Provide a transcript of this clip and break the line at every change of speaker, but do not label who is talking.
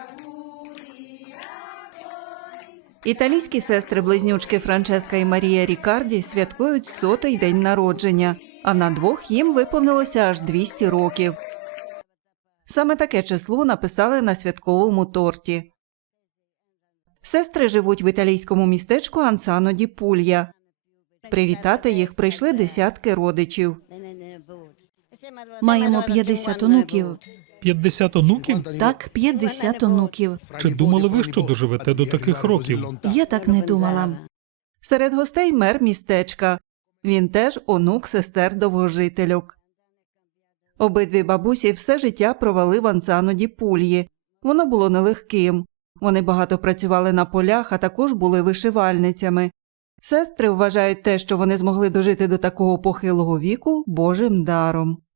Італійські сестри-близнючки Франческа і Марія Рікарді святкують 100-й день народження, а на двох їм виповнилося аж 200 років. Саме таке число написали на святковому торті. Сестри живуть в італійському містечку Ансано ді Пулья. Привітати їх прийшли десятки родичів.
Маємо 50 онуків.
50 онуків?
Так, 50 онуків.
Чи думали ви, що доживете до таких років?
Я так не думала.
Серед гостей мер містечка. Він теж онук сестер-довгожительок. Обидві бабусі все життя провели в Ансано ді Пульї. Воно було нелегким. Вони багато працювали на полях, а також були вишивальницями. Сестри вважають те, що вони змогли дожити до такого похилого віку, Божим даром.